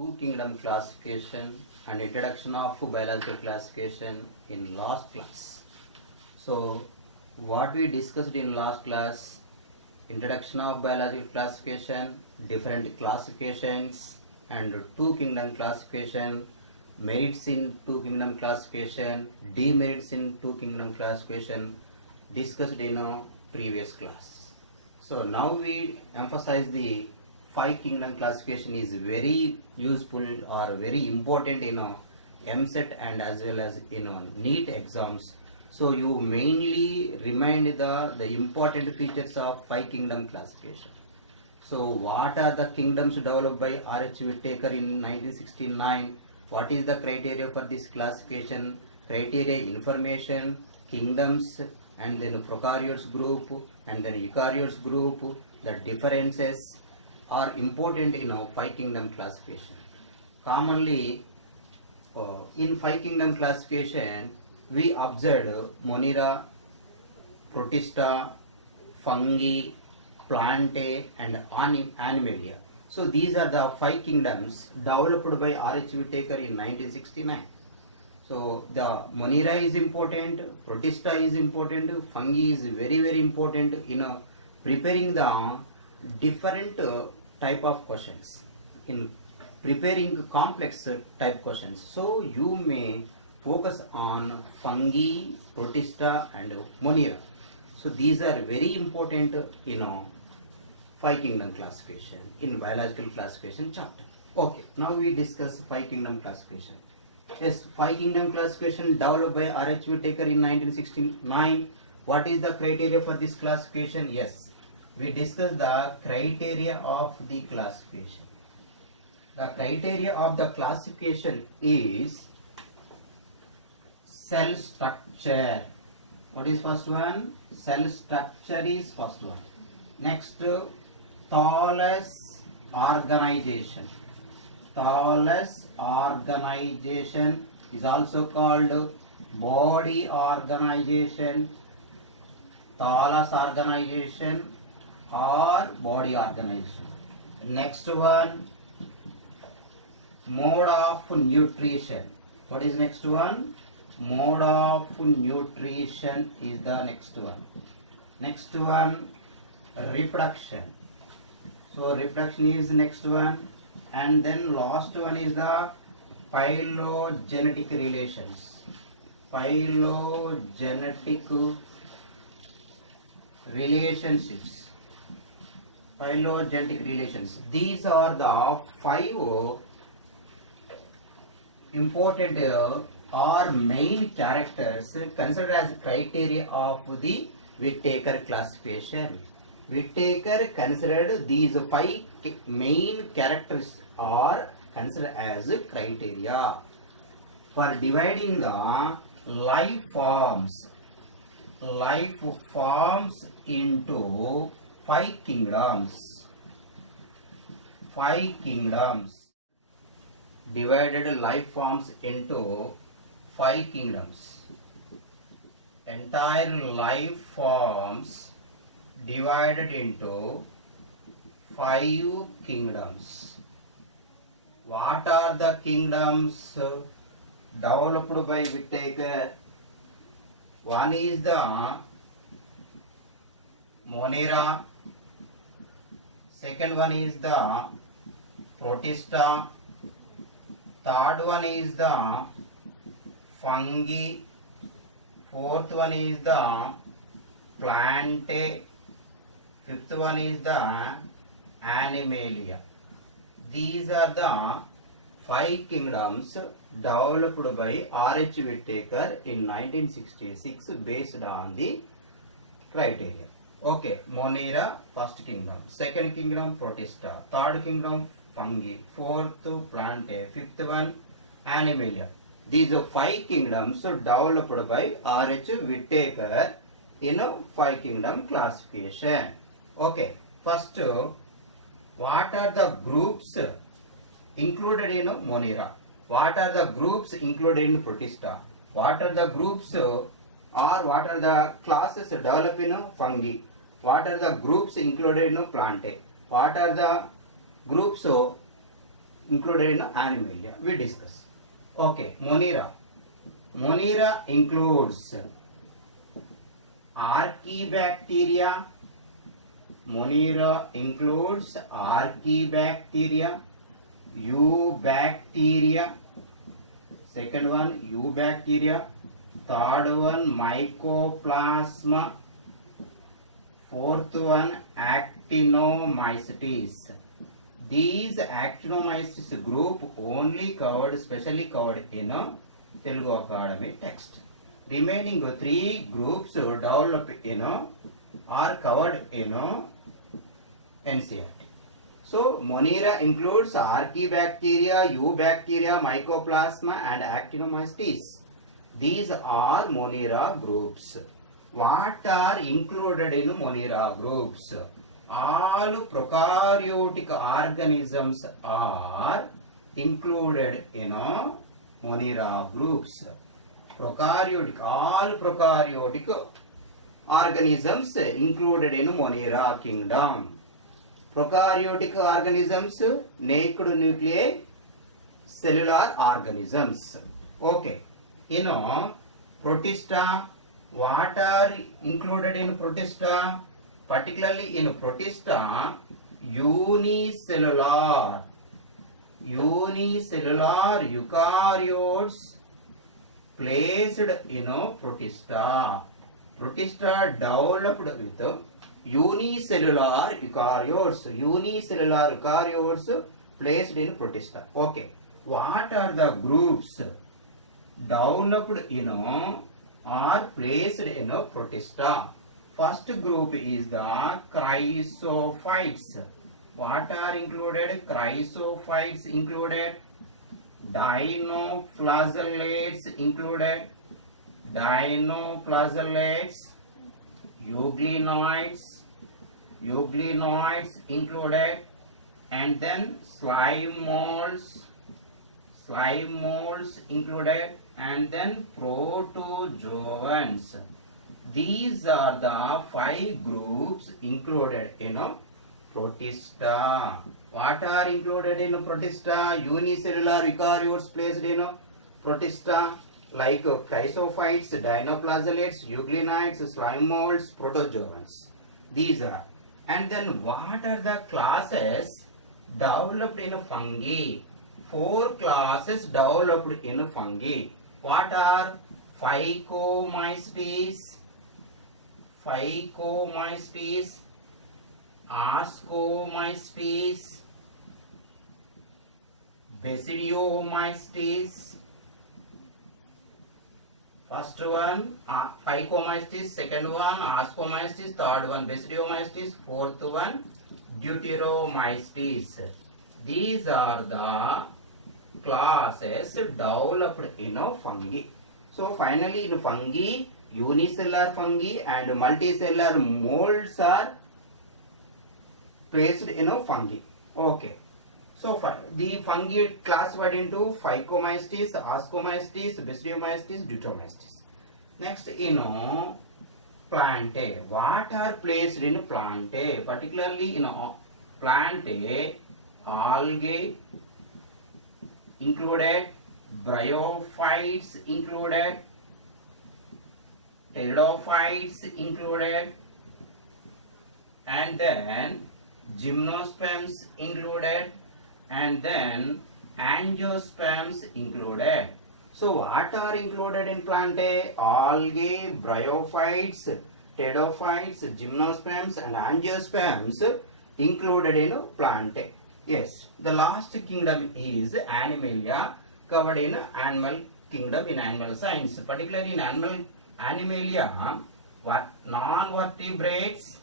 two kingdom classification and introduction of biological classification in last class. So what we discussed in last class, introduction of biological classification, different classifications and two kingdom classification, merits in two kingdom classification, demerits in two kingdom classification discussed in a previous class. So now we emphasize the five kingdom classification is very useful or very important in a MSET and as well as in a NEET exams. So you mainly remind the important features of five kingdom classification. So what are the kingdoms developed by R.H. Whittaker in 1969? What is the criteria for this classification? Criteria, information, kingdoms, and then prokaryotes group, and then eukaryotes group. The differences are important in our five kingdom classification. Commonly, in five kingdom classification, we observed Monera, Protista, fungi, plantae, and animalia. So these are the five kingdoms developed by R.H. Whittaker in 1969. So the Monera is important, Protista is important, fungi is very very important in preparing the different type of questions, in preparing complex type questions. So you may focus on fungi, Protista and Monera. So these are very important five kingdom classification in biological classification chapter. Okay, now we discuss five kingdom classification. Yes, five kingdom classification developed by R.H. Whittaker in 1969. What is the criteria for this classification? Yes, we discussed the criteria of the classification. The criteria of the classification is cell structure. What is first one? Cell structure is first one. Next, thallus organization. Thallus organization is also called body organization, thallus organization or body organization. Next one, mode of nutrition. What is next one? Mode of nutrition is the next one. Next one, reproduction. So reproduction is next one, and then last one is the phylogenetic relations. Phylogenetic relationships. Phylogenetic relations. These are the five important or main characters considered as criteria of the Whittaker classification. Whittaker considered these five main characters are considered as criteria for dividing the life forms into five kingdoms. Five kingdoms. Divided life forms into five kingdoms. Entire life forms divided into five kingdoms. What are the kingdoms developed by Whittaker? One is the Monera, second one is the Protista, third one is the fungi, fourth one is the plantae, fifth one is the animalia. These are the five kingdoms developed by R.H. Whittaker in 1966 based on the criteria. Okay, Monera, first kingdom, second kingdom Protista, third kingdom fungi, fourth plantae, fifth one animalia. These are five kingdoms developed by R.H. Whittaker in a five kingdom classification. Okay, first, what are the groups included in Monera? What are the groups included in Protista? What are the groups or what are the classes developed in fungi? What are the groups included in plantae? What are the groups included in Animalia. We discuss. Okay, Monera. Monera includes Archaebacteria. Monera includes Archaebacteria, Eubacteria. Second one, Eubacteria. Third one, Mycoplasma. Fourth one, Actinomycetes. These Actinomycetes group only covered, specially covered in a Telugu Academy text. Remaining three groups developed in a are covered in a NCERT. So Monera includes Archaebacteria, Eubacteria, Mycoplasma and Actinomycetes. These are Monera groups. What are included in Monera groups? All prokaryotic organisms are included in Monera groups. Prokaryotic, all prokaryotic organisms included in Monera kingdom. Prokaryotic organisms, naked nuclei, cellular organisms. Okay. Protista, what are included in Protista? Particularly in Protista, unicellular eukaryotes placed in Protista. Protista developed with unicellular eukaryotes placed in Protista. Okay. What are the groups developed in or placed in Protista? First group is the chrysophytes. What are included? Chrysophytes included. Dinoflagellates included. Euglenoids included. And then slime molds included. And then protozoans. These are the 5 groups included in Protista. What are included in Protista? Unicellular eukaryotes placed in Protista, like chrysophytes, dinoflagellates, euglenoids, slime molds, protozoans. These are. And then what are the classes developed in fungi? 4 classes developed in fungi. What are? Phycomycetes, Ascomycetes, Basidiomycetes. First one Phycomycetes, second one Ascomycetes, third one Basidiomycetes, fourth one Deuteromycetes. These are the classes developed in fungi. So finally in fungi, unicellular fungi and multicellular molds are placed in fungi. Okay. So the fungi classified into Phycomycetes, Ascomycetes, Basidiomycetes, Deuteromycetes. Next, Plantae. What are placed in Plantae? Particularly in Plantae, algae included, bryophytes included, pteridophytes included, and then gymnosperms included, and then angiosperms included. So what are included in Plantae? Algae, bryophytes, pteridophytes, gymnosperms and angiosperms included in Plantae. Yes, the last kingdom is Animalia, covered in animal kingdom in animal science. Particularly in Animalia, non-vertebrates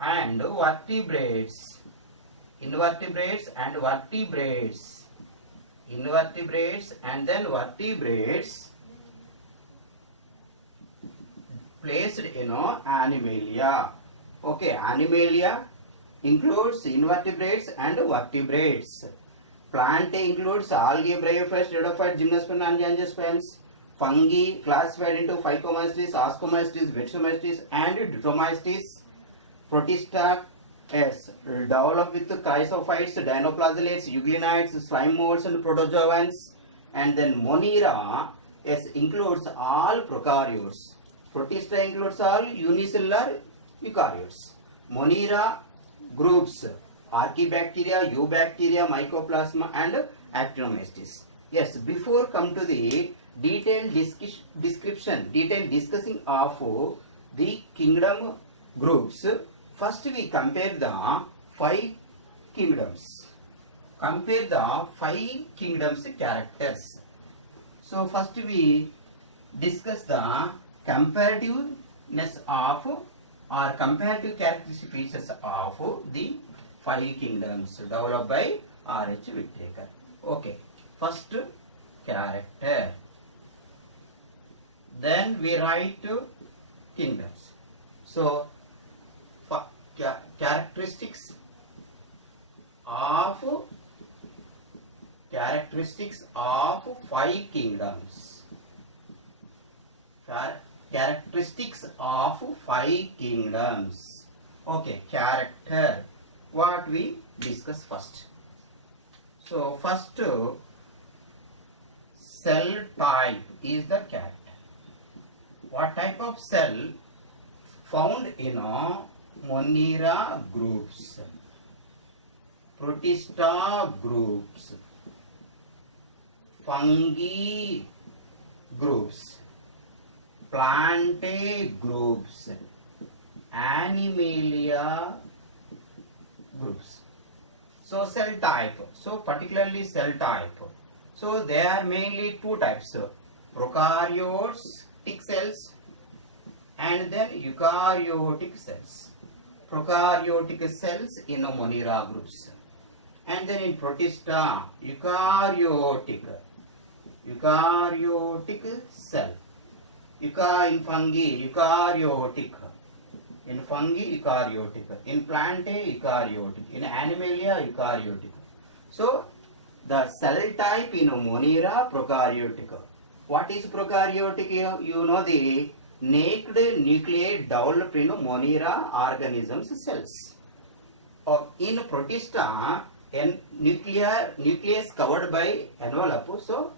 and vertebrates, invertebrates and vertebrates, and then vertebrates placed in Animalia. Okay, Animalia includes invertebrates and vertebrates. Plantae includes algae, bryophytes, pteridophytes, gymnosperms and angiosperms. Fungi classified into Phycomycetes, Ascomycetes, Basidiomycetes and Deuteromycetes. Protista Yes, develop with chrysophytes, dinoflagellates, euglenites, slime molds and protozoans. And then Monera, yes, includes all prokaryotes. Protista includes all unicellular eukaryotes. Monera groups Archaebacteria, Eubacteria, Mycoplasma and Actinomycetes. Yes, before come to the detailed discussing of the kingdom groups, first we compare the 5 kingdoms. Compare the 5 kingdoms characters. So first we discuss the comparativeness of or comparative characteristic features of the 5 kingdoms developed by R.H. Whittaker. Okay, first character. Then we write kingdoms. So characteristics of 5 kingdoms. Characteristics of 5 kingdoms. Okay, character. What we discuss first. So first, cell type is the character. What type of cell found in Monera groups, Protista groups, fungi groups, Plantae groups, Animalia groups. So cell type. So particularly cell type. So there are mainly 2 types: prokaryotic cells and then eukaryotic cells. Prokaryotic cells in Monera groups, and then in Protista eukaryotic cell. In fungi eukaryotic. In fungi eukaryotic, in Plantae eukaryotic, in Animalia eukaryotic. So the cell type in Monera prokaryotic. What is prokaryotic? You know the naked nuclei developed in Monera organisms cells. Or in Protista, nucleus covered by envelope. So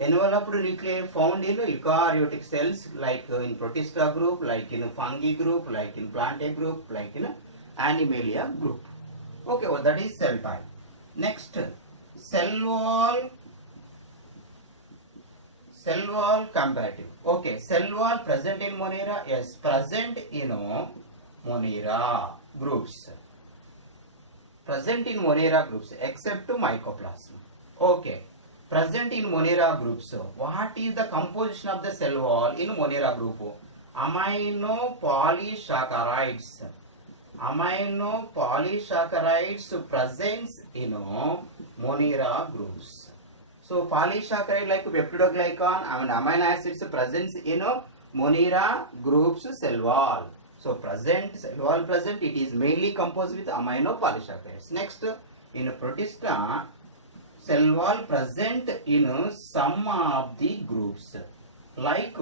enveloped nuclei found in eukaryotic cells, like in Protista group, like in fungi group, like in Plantae group, like in Animalia group. Okay, well, that is cell type. Next, cell wall comparative. Okay, cell wall present in Monera? Yes, present in Monera groups. Present in Monera groups except mycoplasma. Okay. Present in Monera groups. What is the composition of the cell wall in Monera group? Aminopolysaccharides. Aminopolysaccharides presents in Monera groups. So polysaccharide like peptidoglycan and amino acids presents in Monera groups cell wall. So cell wall present, it is mainly composed with aminopolysaccharides. Next, in Protista, cell wall present in some of the groups like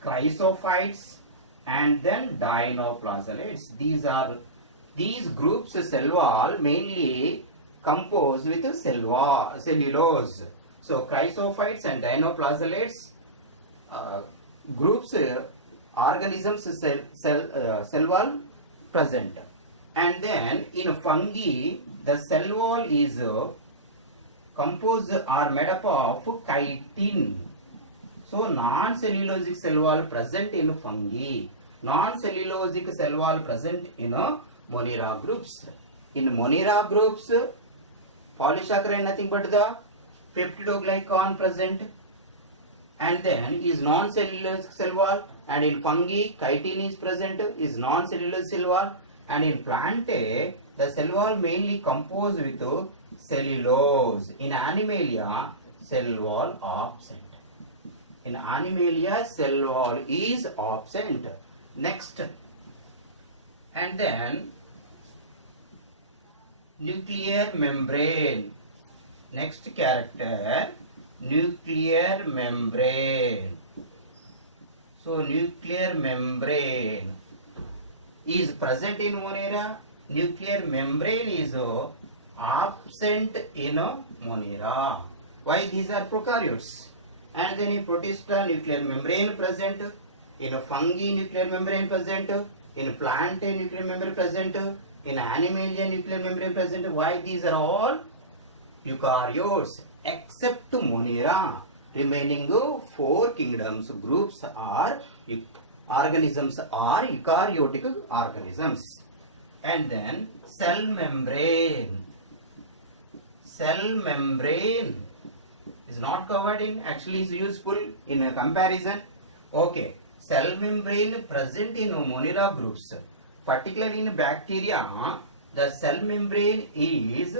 chrysophytes and then dinoflagellates. These groups cell wall mainly composed with cellulose. So chrysophytes and dinoflagellates groups organisms cell wall present. And then in fungi the cell wall is composed or made up of chitin. So non-cellulosic cell wall present in fungi. Non-cellulosic cell wall present in Monera groups. In Monera groups, polysaccharide nothing but the peptidoglycan present, and then is non-cellulosic cell wall. And in fungi, chitin is present, is non-cellulosic cell wall. And in Plantae, the cell wall mainly composed with cellulose. In Animalia, cell wall absent. In Animalia, cell wall is absent. Next, and then nuclear membrane. Next character, nuclear membrane. So nuclear membrane is present in Monera? nuclear membrane is absent in Monera. Why these are prokaryotes? And then in Protista nuclear membrane present, in a fungi nuclear membrane present, in plant nuclear membrane present, in animalia nuclear membrane present. Why these are all eukaryotes except Monera? Remaining four kingdoms groups are organisms are eukaryotic organisms. And then cell membrane. Cell membrane is not covered in, actually is useful in a comparison. Okay, cell membrane present in Monera groups. Particularly in bacteria, the cell membrane is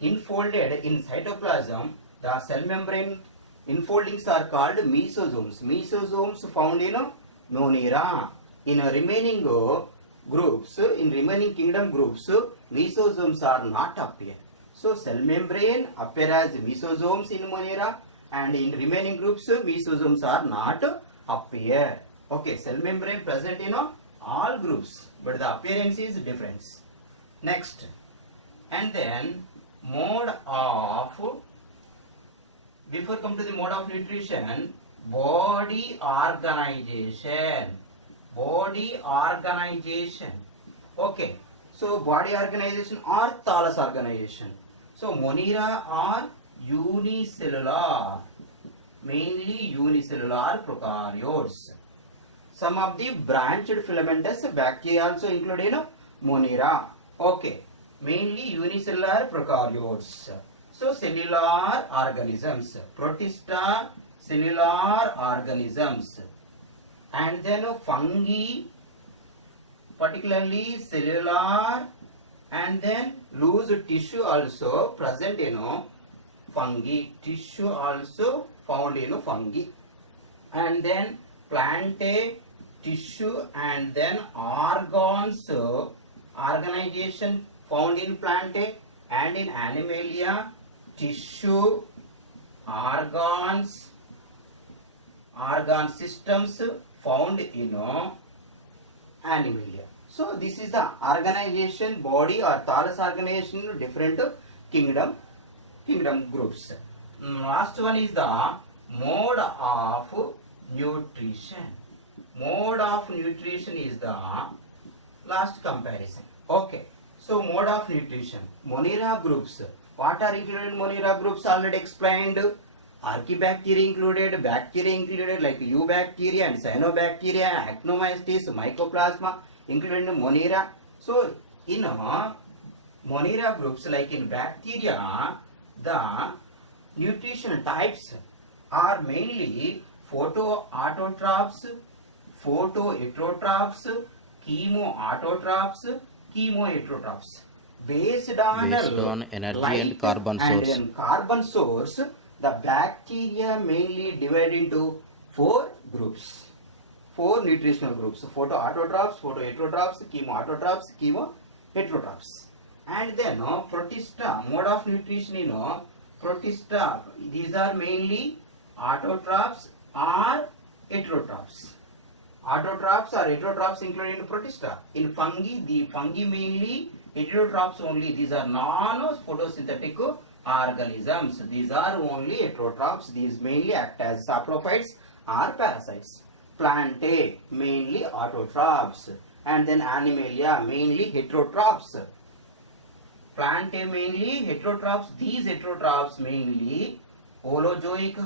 enfolded in cytoplasm. The cell membrane enfoldings are called mesosomes. Mesosomes found in Monera. In remaining groups, in remaining kingdom groups, mesosomes are not appear. So cell membrane appear as mesosomes in Monera, and in remaining groups mesosomes are not appear. Okay, cell membrane present in all groups, but the appearance is different. Next, and then mode of, before come to the mode of nutrition, body organization. Body organization. Okay, so body organization or thallus organization. So Monera are unicellular, mainly unicellular prokaryotes. Some of the branched filamentous bacteria also included in Monera. Okay, mainly unicellular prokaryotes. So cellular organisms, Protista cellular organisms, and then fungi, particularly cellular, and then loose tissue also present in fungi. Tissue also found in fungi, and then plant tissue, and then organs, organization found in plant, and in animalia tissue, organs, organ systems found in animalia. So this is the organization, body or thallus organization, different kingdom groups. Last one is the mode of nutrition. Mode of nutrition is the last comparison. Okay, so mode of nutrition, Monera groups. What are included in Monera groups? Already explained. Archaebacteria included, bacteria included like eubacteria and cyanobacteria, actinomycetes, mycoplasma included in Monera. So in Monera groups, like in bacteria, the nutrition types are mainly photoautotrophs, photoheterotrophs, chemoautotrophs, chemoheterotrophs. Based on energy light and carbon source. And carbon source, the bacteria mainly divide into four groups, four nutritional groups: photoautotrophs, photoheterotrophs, chemoautotrophs, chemoheterotrophs. And then Protista, mode of nutrition, Protista, these are mainly autotrophs or heterotrophs. Autotrophs or heterotrophs included in Protista. In fungi, the fungi mainly heterotrophs only. These are non-photosynthetic organisms. These are only heterotrophs. These mainly act as saprophytes or parasites. Plantae mainly autotrophs, and then Animalia mainly heterotrophs. Plantae mainly heterotrophs. These heterotrophs mainly holozoic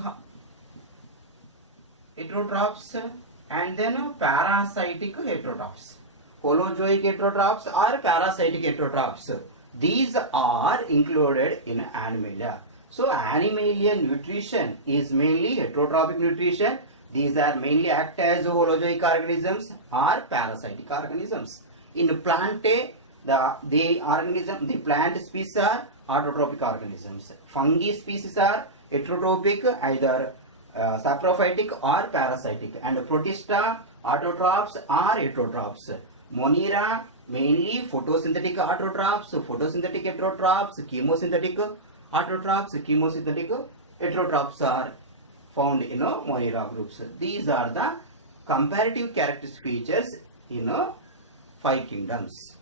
heterotrophs, and then parasitic heterotrophs. Holozoic heterotrophs or parasitic heterotrophs. These are included in Animalia. So Animalia nutrition is mainly heterotrophic nutrition. These are mainly act as holozoic organisms or parasitic organisms. In Plantae, the plant species are autotrophic organisms. Fungi species are heterotrophic, either saprophytic or parasitic, and Protista autotrophs or heterotrophs. Monera mainly photosynthetic autotrophs, photosynthetic heterotrophs, chemosynthetic autotrophs, chemosynthetic heterotrophs are found in Monera groups. These are the comparative characteristic features in 5 kingdoms.